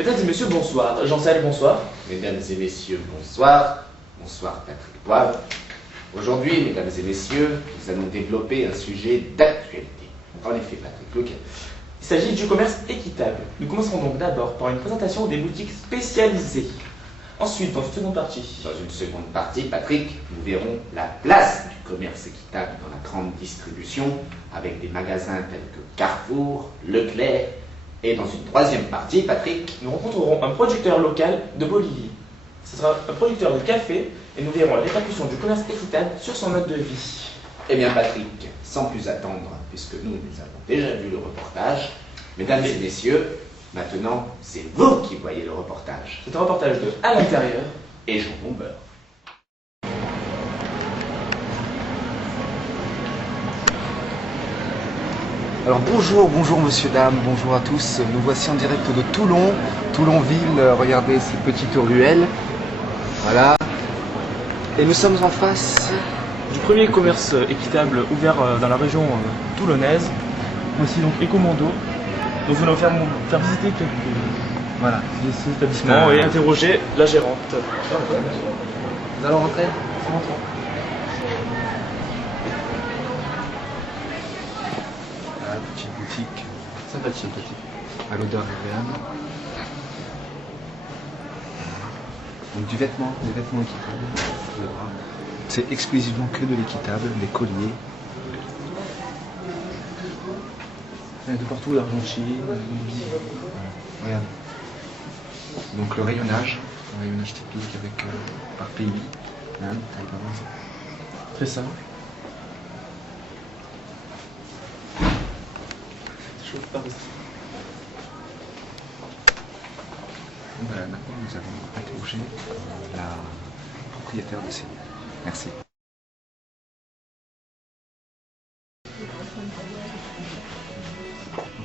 Mesdames et messieurs, bonsoir. Jean-Sal, bonsoir. Mesdames et messieurs, bonsoir. Bonsoir Patrick Poivre. Aujourd'hui, mesdames et messieurs, nous allons développer un sujet d'actualité. En effet, Patrick, lequel? Il s'agit du commerce équitable. Nous commencerons donc d'abord par une présentation des boutiques spécialisées. Ensuite, dans une seconde partie. Dans une seconde partie, Patrick, nous verrons la place du commerce équitable dans la grande distribution, avec des magasins tels que Carrefour, Leclerc. Et dans une troisième partie, Patrick, nous rencontrerons un producteur local de Bolivie. Ce sera un producteur de café et nous verrons les répercussions du commerce équitable sur son mode de vie. Eh bien Patrick, sans plus attendre, puisque nous avons déjà vu le reportage, mesdames et messieurs, maintenant c'est vous qui voyez le reportage. C'est un reportage de À l'intérieur et Jean Bombeur. Alors bonjour monsieur, dame, bonjour à tous. Nous voici en direct de Toulon, Toulon-Ville, regardez ces petites ruelles. Voilà. Et nous sommes en face du premier commerce équitable ouvert dans la région toulonnaise. Voici donc Ecomondo. Donc nous allons faire visiter ces établissements et interroger la gérante. Nous allons rentrer. Petite boutique sympathique, à l'odeur agréable. Donc des vêtements équitables. C'est exclusivement que de l'équitable, des colliers. Il y a de partout l'Argentine. Regarde. Donc le rayonnage typique avec par pays. Très simple. Voilà, maintenant nous allons interroger la propriétaire de ces lieux. Merci.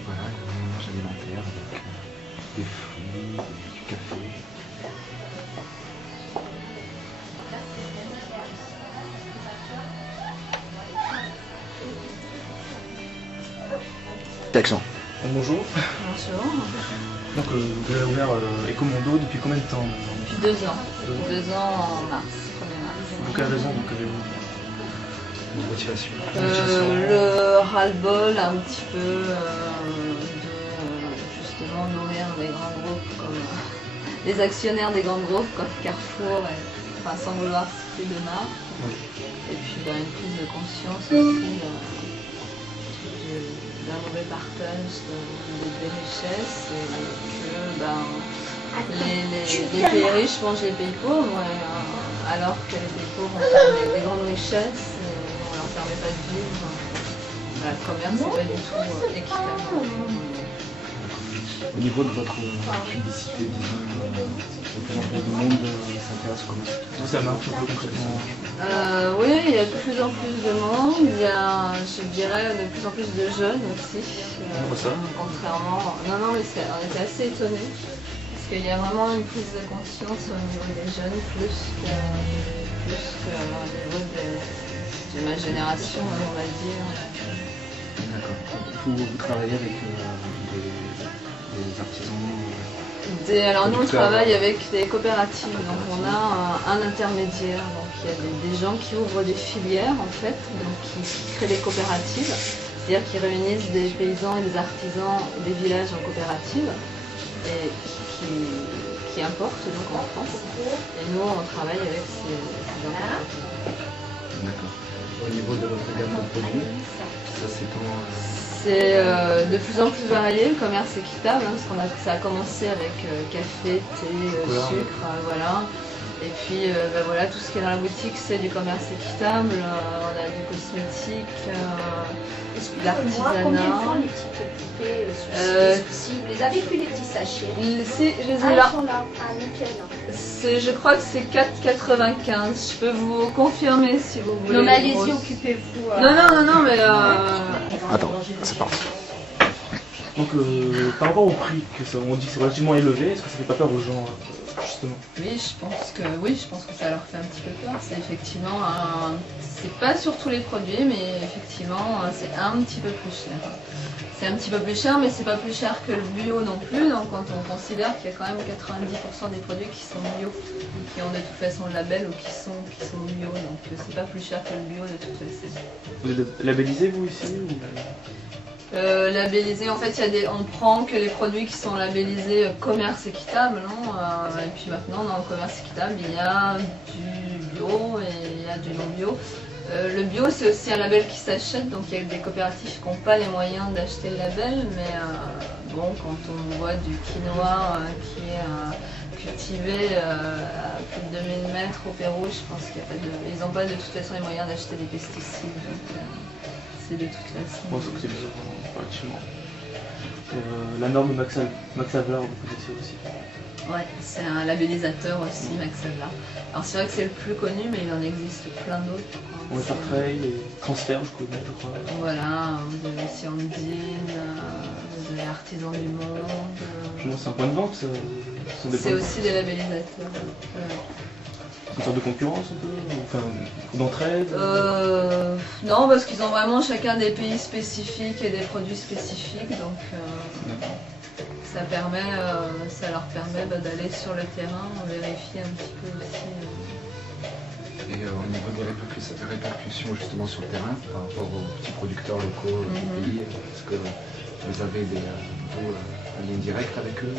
Voilà, le mélange alimentaire avec des fruits, du café. Accent. Bonjour. Bonjour. Donc vous avez ouvert Ecomondo depuis combien de temps? Depuis 2 ans. 2 ans en mars, 1er mars. Pour quelle raison donc avez-vous Une motivation. Le ras-le-bol un petit peu de justement nourrir des grands groupes comme les actionnaires des grands groupes comme Carrefour, sans vouloir citer de marque. Et puis une prise de conscience aussi d'un mauvais partage des richesses et que les pays riches mangent les pays pauvres alors que les pays pauvres ont des grandes richesses et on ne leur permet pas de vivre. Le commerce n'est pas du tout équitable. Au niveau de votre publicité, disons, de plus en plus de monde s'intéresse au commerce. D'où ça marche un peu concrètement? Oui, il y a de plus en plus de monde, il y a, je dirais, de plus en plus de jeunes aussi. Contrairement... Non, mais on était assez étonnés, parce qu'il y a vraiment une prise de conscience au niveau des jeunes, plus que au niveau de ma génération, on va dire. D'accord. Vous travaillez avec des artisans? Alors nous on travaille avec des coopératives, donc on a un intermédiaire, donc il y a des gens qui ouvrent des filières en fait, donc qui créent des coopératives, c'est-à-dire qui réunissent des paysans et des artisans des villages en coopérative et qui importent donc en France. Et nous on travaille avec ces intermédiaires. D'accord. Au niveau de votre gamme de produits, ça c'est comment? C'est de plus en plus varié, le commerce équitable, parce que ça a commencé avec café, thé, sucre, voilà. Et puis voilà, tout ce qui est dans la boutique, c'est du commerce équitable. On a du cosmétique, de l'artisanat. Combien font les petites poupées Vous les avez plus les petits sachets? Si, je les ai là. Ils sont là. Ah, nickel. Je crois que c'est 4,95. Je peux vous confirmer si vous voulez. Non, mais allez-y, occupez-vous. Non, mais... Attends, c'est parti. Donc par rapport au prix, on dit que c'est relativement élevé, est-ce que ça fait pas peur aux gens justement? Oui, je pense que ça leur fait un petit peu peur. C'est effectivement c'est pas sur tous les produits, mais effectivement c'est un petit peu plus cher. c'est un petit peu plus cher, mais c'est pas plus cher que le bio non plus. Donc quand on considère qu'il y a quand même 90% des produits qui sont bio, qui ont de toute façon le label ou qui sont bio, donc c'est pas plus cher que le bio de toute façon. Vous êtes labellisé vous ici ou... Labellisé, en fait, on prend que les produits qui sont labellisés commerce équitable, non et puis maintenant, dans le commerce équitable, il y a du bio et il y a du non bio. Le bio, c'est aussi un label qui s'achète, donc il y a des coopératives qui n'ont pas les moyens d'acheter le label, mais bon, quand on voit du quinoa qui est cultivé à plus de 2000 mètres au Pérou, je pense qu'ils n'ont pas de toute façon les moyens d'acheter des pesticides. Donc, c'est de toute façon. Bon, c'est bizarre, relativement. La norme Max Havelaar, vous connaissez aussi. Ouais, c'est un labellisateur aussi, Max Havelaar. Alors c'est vrai que c'est le plus connu, mais il en existe plein d'autres. On va faire Trail et Transfert, je connais, je crois. Voilà, vous avez aussi Andine, vous avez Artisan du Monde. C'est un point de vente, ça. C'est aussi des labellisateurs. Une sorte de concurrence un peu, enfin d'entraide. Non, parce qu'ils ont vraiment chacun des pays spécifiques et des produits spécifiques, donc ça leur permet d'aller sur le terrain, vérifier un petit peu aussi. Et au niveau des répercussions justement sur le terrain, par rapport aux petits producteurs locaux du pays, est-ce que vous avez un lien direct avec eux?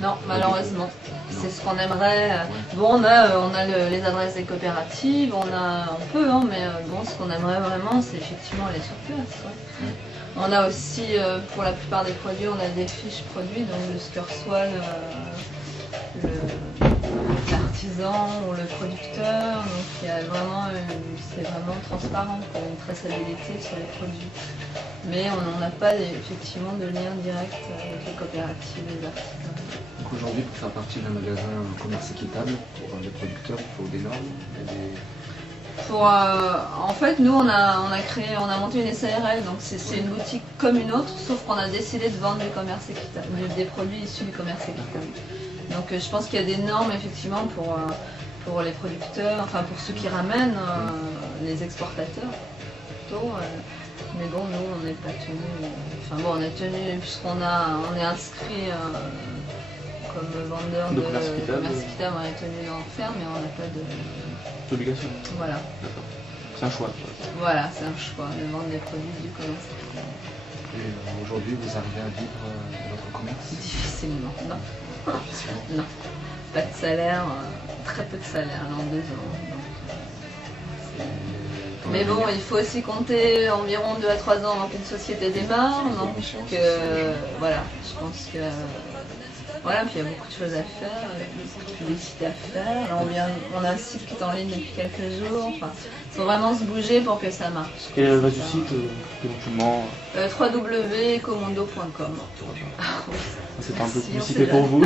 Non, malheureusement. C'est ce qu'on aimerait. Bon, on a les adresses des coopératives, on peut, hein, mais bon, ce qu'on aimerait vraiment, c'est effectivement aller sur place. Ouais. On a aussi, pour la plupart des produits, on a des fiches produits, donc de ce que reçoit l'artisan ou le producteur. Donc c'est vraiment transparent, pour une traçabilité sur les produits. Mais on n'a pas effectivement de lien direct avec les coopératives et les artisans. Donc aujourd'hui, pour faire partie d'un magasin commerce équitable, pour les producteurs, il faut des normes en fait, nous, on a monté une SARL, donc c'est une boutique comme une autre, sauf qu'on a décidé de vendre des produits issus du commerce équitable. Donc je pense qu'il y a des normes effectivement pour les producteurs, enfin pour ceux qui ramènent, les exportateurs plutôt. Mais bon, nous, on n'est pas tenus. Enfin bon, on est tenus puisqu'on est inscrit comme vendeur de commerce équitable, on est tenu d'en faire, mais on n'a pas d'obligation. Voilà. D'accord. C'est un choix. Voilà, c'est un choix de vendre des produits du commerce équitable. Et aujourd'hui, vous arrivez à vivre de votre commerce? Difficilement, non. Non. Pas de salaire, très peu de salaire, là, en 2 ans. Mais bon, il faut aussi compter environ 2 à 3 ans avant qu'une société démarre. Donc voilà, je pense que voilà, puis il y a beaucoup de choses à faire, beaucoup de publicité à faire. Là, on a un site qui est en ligne depuis quelques jours. Enfin, il faut vraiment se bouger pour que ça marche. Et l'adresse du site, éventuellement www.ecomondo.com. C'est un peu de publicité pour vous.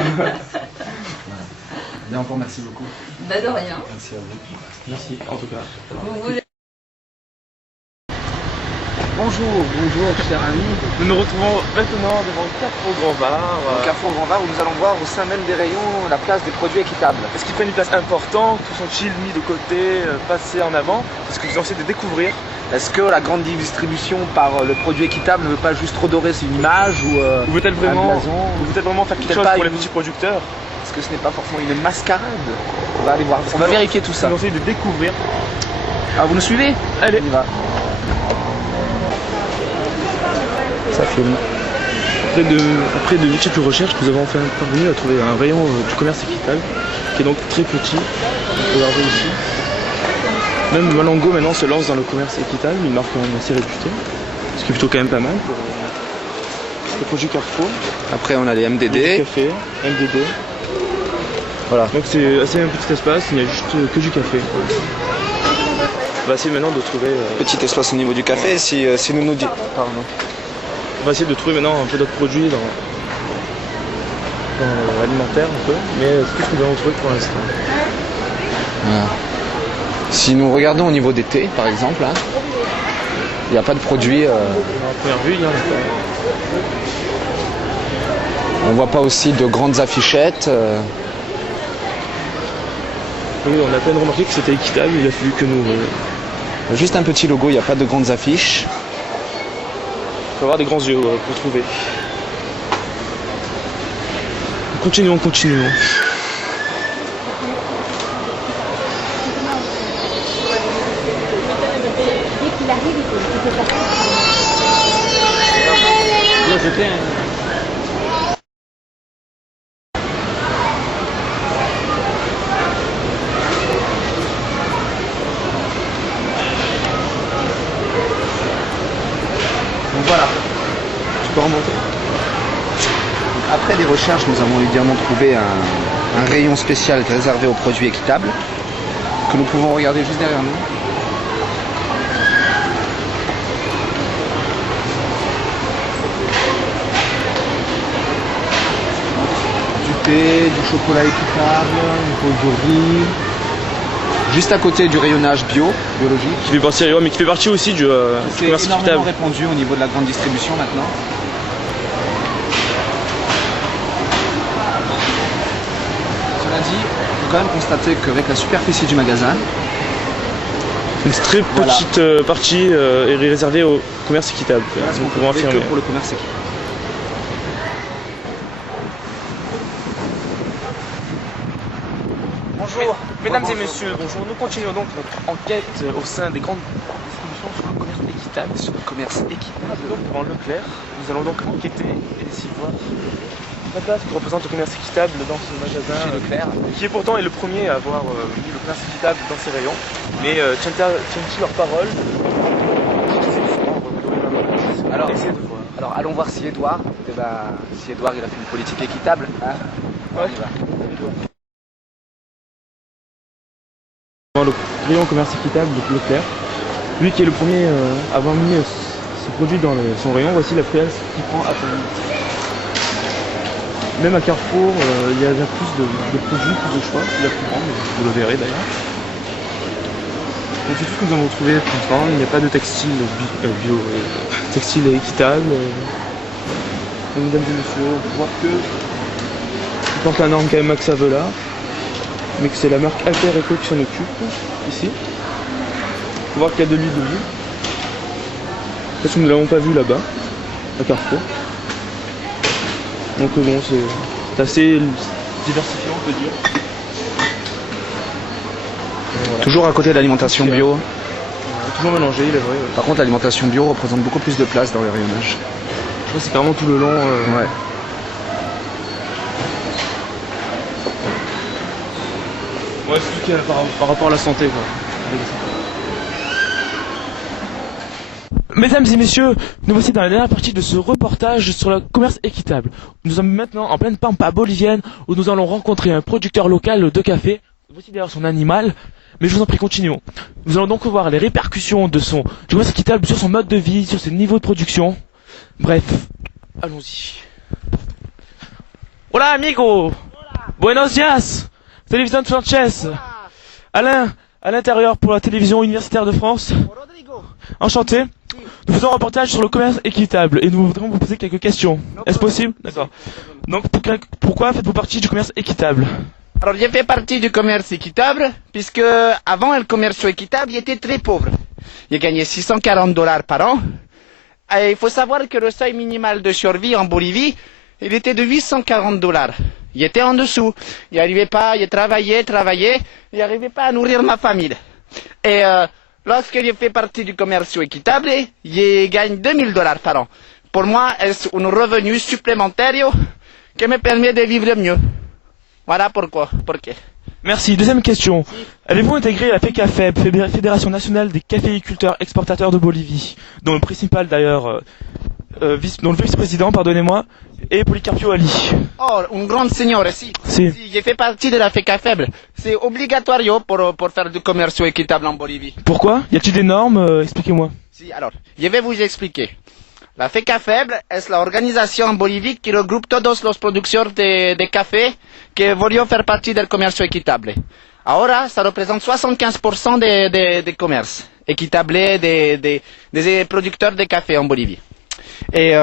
Bien, encore merci beaucoup. Bah de rien. Merci à vous. Merci, en tout cas. Vous voulez... Bonjour, chers amis. Nous nous retrouvons maintenant devant le Carrefour Grand Var. Au Carrefour Grand Var, où nous allons voir au sein même des rayons la place des produits équitables. Est-ce qu'ils prennent une place importante, tout sont-ils mis de côté, passés en avant? Est-ce que vous essayez de découvrir? Est-ce que la grande distribution par le produit équitable ne veut pas juste redorer une image ou veut-elle vraiment faire quelque chose pour les petits producteurs? Est-ce que ce n'est pas forcément une mascarade? On va aller voir, on va vérifier tout ça. On va essayer de découvrir. Ah, vous nous suivez? Allez, on y va. Ça filme. Après de multiples recherches, nous avons enfin parvenu à trouver un rayon du commerce équitable qui est donc très petit. Regardez ici. Même Malango maintenant se lance dans le commerce équitable, une marque quand même assez réputée, ce qui est plutôt quand même pas mal pour les produits Carrefour. Après on a les MDD. Café, MDD. Voilà. Donc c'est assez un petit espace, il n'y a juste que du café. On va essayer maintenant de trouver... Petit espace au niveau du café, si nous disons... Pardon. On va essayer de trouver maintenant un peu d'autres produits dans l'alimentaire un peu, mais c'est tout ce que nous avons trouvé pour l'instant. Voilà. Si nous regardons au niveau des thés, par exemple, hein, il n'y a pas de produits... À première vue, il y en a pas. On voit pas aussi de grandes affichettes. Oui, on a à peine remarqué que c'était équitable, il a fallu que nous... Juste un petit logo, il n'y a pas de grandes affiches. faut avoir des grands yeux pour trouver. Continuons. Dès qu'il arrive, il peut passer. Donc voilà, tu peux remonter. Après des recherches, nous avons évidemment trouvé un rayon spécial réservé aux produits équitables que nous pouvons regarder juste derrière nous. Du thé, du chocolat équitable, aujourd'hui. Juste à côté du rayonnage biologique. Qui fait partie, mais qui fait partie aussi du C'est commerce énormément équitable. répandu au niveau de la grande distribution maintenant. Cela dit, on peut quand même constater qu'avec la superficie du magasin, Une très Voilà. petite partie est réservée au commerce équitable. voilà ce qu'on Nous peut pouvons trouver que affirmer. pour le commerce équitable. Bonjour, mesdames et messieurs, bonjour. Nous continuons donc notre enquête au sein des grandes distributions sur le commerce équitable. Sur le commerce équitable. Donc devant Leclerc, nous allons donc enquêter et essayer de voir la place que représente le commerce équitable dans ce magasin. Chez Leclerc. Qui est pourtant le premier à avoir mis le commerce équitable dans ses rayons. Mais tiennent-ils leur parole? Alors, Essayez de voir. Alors allons voir si Edouard, si Edouard il a fait une politique équitable. Hein, on y va. Dans le rayon commerce équitable de Leclerc, lui qui est le premier à avoir mis ses produits dans son rayon, voici la place qui prend à peine. Même à Carrefour, il y a plus de produits, plus de choix, il y a plus grand, mais vous le verrez d'ailleurs. Donc c'est tout ce que nous avons trouvé pour l'instant, il n'y a pas de textile bio, textile équitable. Donc, mesdames et messieurs, on peut voir que il porte la norme quand même Max Havelaar, mais que c'est la marque Alter Eco qui s'en occupe, ici. On peut voir qu'il y a de l'huile d'olive. Parce que nous ne l'avons pas vu là-bas, à Carrefour. Donc bon, c'est assez diversifié, on peut dire. Voilà. Toujours à côté de l'alimentation bio. Toujours mélangé, il est vrai. Par contre, l'alimentation bio représente beaucoup plus de place dans les rayonnages. Ouais, c'est carrément tout le long. Ouais. Ouais, c'est tout qui est par rapport à la santé, quoi. Mesdames et messieurs, nous voici dans la dernière partie de ce reportage sur le commerce équitable. Nous sommes maintenant en pleine pampa bolivienne où nous allons rencontrer un producteur local de café. Voici d'ailleurs son animal, mais je vous en prie, continuons. Nous allons donc voir les répercussions du commerce équitable sur son mode de vie, sur ses niveaux de production. Bref, allons-y. Hola amigo. Hola. Buenos dias. Télévision Sanchez. Alain, à l'intérieur pour la télévision universitaire de France. Rodrigo. Enchanté. Nous faisons un reportage sur le commerce équitable et nous voudrions vous poser quelques questions. Est-ce possible? D'accord. Donc pourquoi faites-vous partie du commerce équitable? Alors j'ai fait partie du commerce équitable puisque avant le commerce équitable il était très pauvre. Il gagnait $640 par an. Et il faut savoir que le seuil minimal de survie en Bolivie, il était de $840. Il était en dessous. Il n'arrivait pas, il travaillait, il n'arrivait pas à nourrir ma famille. Et lorsque j'ai fait partie du commerce équitable, je gagne $2000 par an. Pour moi, c'est un revenu supplémentaire qui me permet de vivre mieux. Voilà pourquoi. Merci. Deuxième question. Avez-vous intégré la FECAFEB, Fédération nationale des caféiculteurs exportateurs de Bolivie, dont le principal d'ailleurs, dont le vice-président, pardonnez-moi, est Policarpio Ali? Oh, un grand seigneur, si. Si. Si, j'ai fait partie de la FECAFEB. C'est obligatoire pour faire du commerce équitable en Bolivie. Pourquoi? Y a-t-il des normes? Expliquez-moi. Si, alors, je vais vous expliquer. La FECAFEB es la organización en Bolivie qui regroupe todos los producteurs de café que voulions faire partie del comercio equitable. Ahora, ça représente 75% de commerce équitable des producteurs de café en Bolivie. Et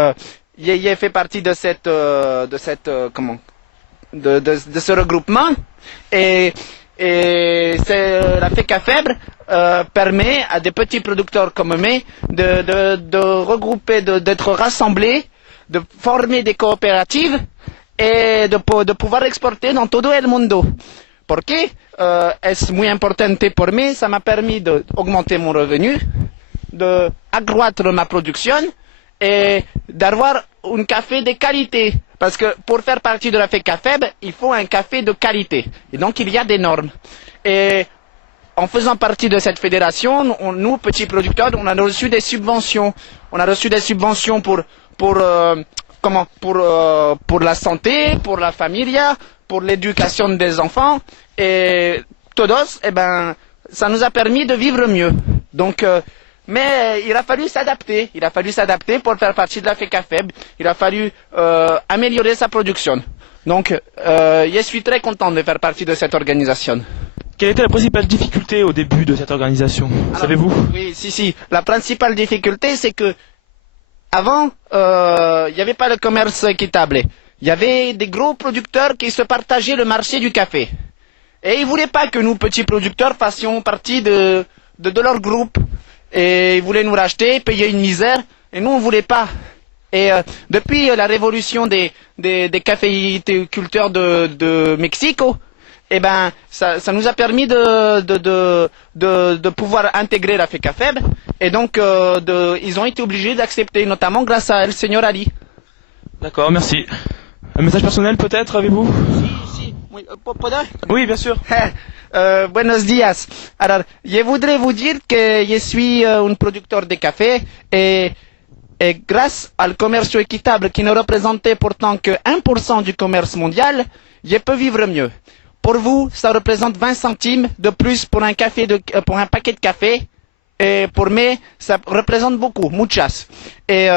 j'ai fait partie de ce regroupement. Et Et la FECAFEB permet à des petits producteurs comme moi de regrouper, d'être rassemblés, de former des coopératives et de pouvoir exporter dans todo el mundo. Porque es muy importante pour moi, ça m'a permis d'augmenter mon revenu, d'accroître ma production et d'avoir un café de qualité. Parce que pour faire partie de la FECAFEB, il faut un café de qualité. Et donc il y a des normes. Et en faisant partie de cette fédération, nous, petits producteurs, on a reçu des subventions. On a reçu des subventions pour la santé, pour la familia, pour l'éducation des enfants. Et todos, ça nous a permis de vivre mieux. Donc, mais il a fallu s'adapter. Il a fallu s'adapter pour faire partie de la FECAFEB. Il a fallu améliorer sa production. Donc, je suis très content de faire partie de cette organisation. Quelle était la principale difficulté au début de cette organisation? Savez-vous? Oui, si. La principale difficulté, c'est que avant, il n'y avait pas de commerce équitable. Il y avait des gros producteurs qui se partageaient le marché du café. Et ils ne voulaient pas que nous, petits producteurs, fassions partie de leur groupe. Et ils voulaient nous racheter, payer une misère. Et nous, on ne voulait pas. Et depuis la révolution des caféiculteurs de Mexico, ça nous a permis de pouvoir intégrer la FECAFEB. Et donc, ils ont été obligés d'accepter, notamment grâce à El Señor Ali. D'accord, merci. Un message personnel peut-être, avez-vous? Si. Oui, bien sûr. Buenos días. Alors, je voudrais vous dire que je suis un producteur de café et grâce au commerce équitable qui ne représentait pourtant que 1% du commerce mondial, je peux vivre mieux. Pour vous, ça représente 20 centimes de plus pour un paquet de café. Et pour moi, ça représente beaucoup, muchas. Et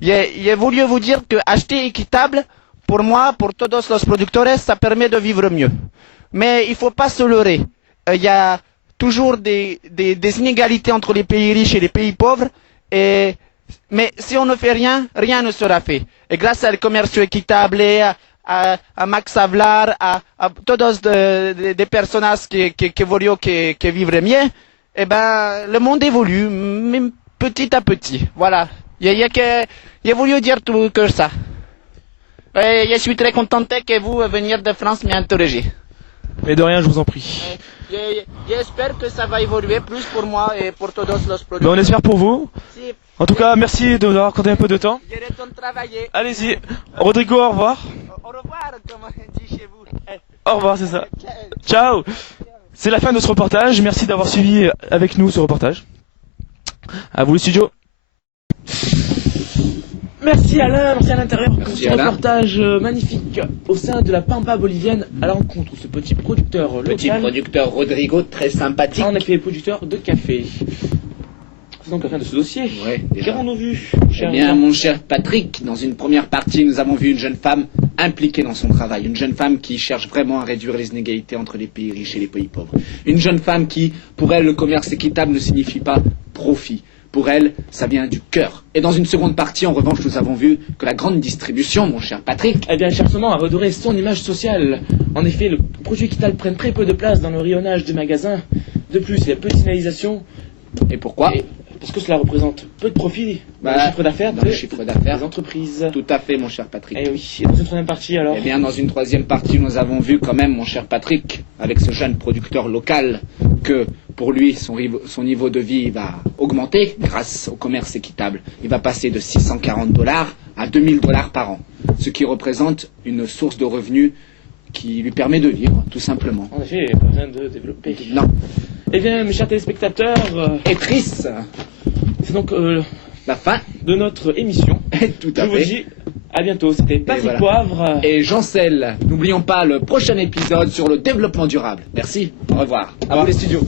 j'ai voulu vous dire que acheter équitable, pour moi, pour todos los productores, ça permet de vivre mieux. Mais il ne faut pas se leurrer. Il y a toujours des inégalités entre les pays riches et les pays pauvres. Mais si on ne fait rien, rien ne sera fait. Et grâce au commerce équitable, a Max Havlar, a todos des personnes qui vogliono que vivre mieux, le monde évolue, même petit à petit. Voilà. J'ai voulu dire tout que ça. Et je suis très contente que vous venir de France m'interroger. Mais de rien, je vous en prie. J'espère que ça va évoluer plus pour moi et pour todos los producteurs. On espère pour vous. Si. En tout cas, merci de nous avoir accordé un peu de temps. Je retourne travailler. Allez-y. Rodrigo, au revoir. Au revoir, comme on dit chez vous. Au revoir, c'est ça. Ciao. C'est la fin de ce reportage. Merci d'avoir suivi avec nous ce reportage. À vous le studio. Merci Alain, merci à l'intérieur pour ce reportage magnifique au sein de la Pampa bolivienne à la rencontre de ce petit producteur local. Petit producteur Rodrigo, très sympathique. En effet, producteur de café. C'est donc la fin de ce dossier. Ouais, qu'avons-nous vu, cher bien, mon cher Patrick, dans une première partie, nous avons vu une jeune femme impliquée dans son travail. Une jeune femme qui cherche vraiment à réduire les inégalités entre les pays riches et les pays pauvres. Une jeune femme qui, pour elle, le commerce équitable ne signifie pas profit. Pour elle, ça vient du cœur. Et dans une seconde partie, en revanche, nous avons vu que la grande distribution, mon cher Patrick... Eh bien, cherche seulement à redorer son image sociale. En effet, le produit équitable prend très peu de place dans le rayonnage des magasins. De plus, il y a peu de signalisation. Et pourquoi? Parce que cela représente peu de profit dans le chiffre d'affaires des entreprises. Tout à fait, mon cher Patrick. Et oui, et dans une troisième partie alors? Eh bien, dans une troisième partie, nous avons vu quand même, mon cher Patrick, avec ce jeune producteur local, que pour lui, son niveau de vie va augmenter grâce au commerce équitable. Il va passer de $640 à $2000 par an, ce qui représente une source de revenus qui lui permet de vivre, tout simplement. En effet, il n'y a pas besoin de développer. Non. Eh bien, mes chers téléspectateurs... Et triste. C'est donc la fin de notre émission. Tout à fait. Je vous dis à bientôt. C'était Patrick Poivre. Et Jean-Cel. N'oublions pas le prochain épisode sur le développement durable. Merci. Au revoir. À vous les studios.